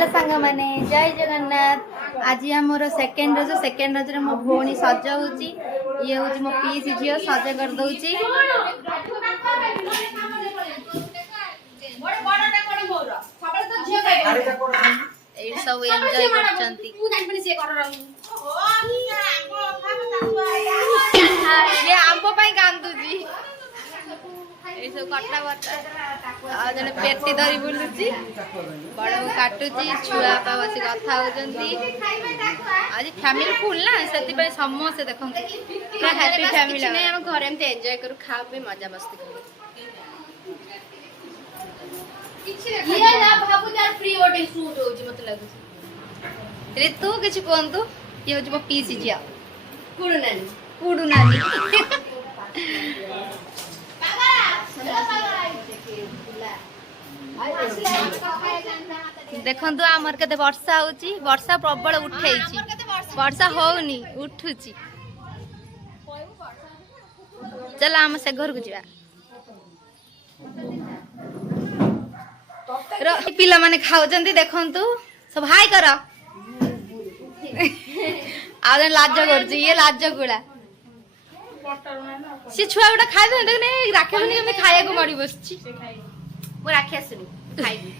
Hello सांग माने जय जगन्नाथ। आज आमर सेकेंड रज मो भौणी सज होची ये होची मो पीसी झियो सज कर दउची। ए सब एंजॉय करचंती। ये आंबो पई कांदुची ए सब कट्टा बट्टा आ जने पेटी धरी बुलुची बड़ काटुची छुआ पा बसी कथा होचंती। आज फैमिली फुल ना सेति पे समस्त देखंती पूरा हैप्पी फैमिली नै हम घर एमते एंजॉय करू खाओ पे मजा मस्ती करू। ये ना बाबू यार प्री वेडिंग शूट होची मत लागुची। ऋतु किछ कोंतु ये होची मो पीसी जिया कुडू नानी देखंतु आमर केते वर्षा होची वर्षा प्रबल उठैची वर्षा होउनी उठुची। चल आम से घर को जिया पिला माने खाउचंती देखंतु सब हाय कर आ लाज करची ये लाज गुला सी छुआ गोटा खाइ दे राखे खाया को मड़ी बसची मो राखे आसनी खाइबी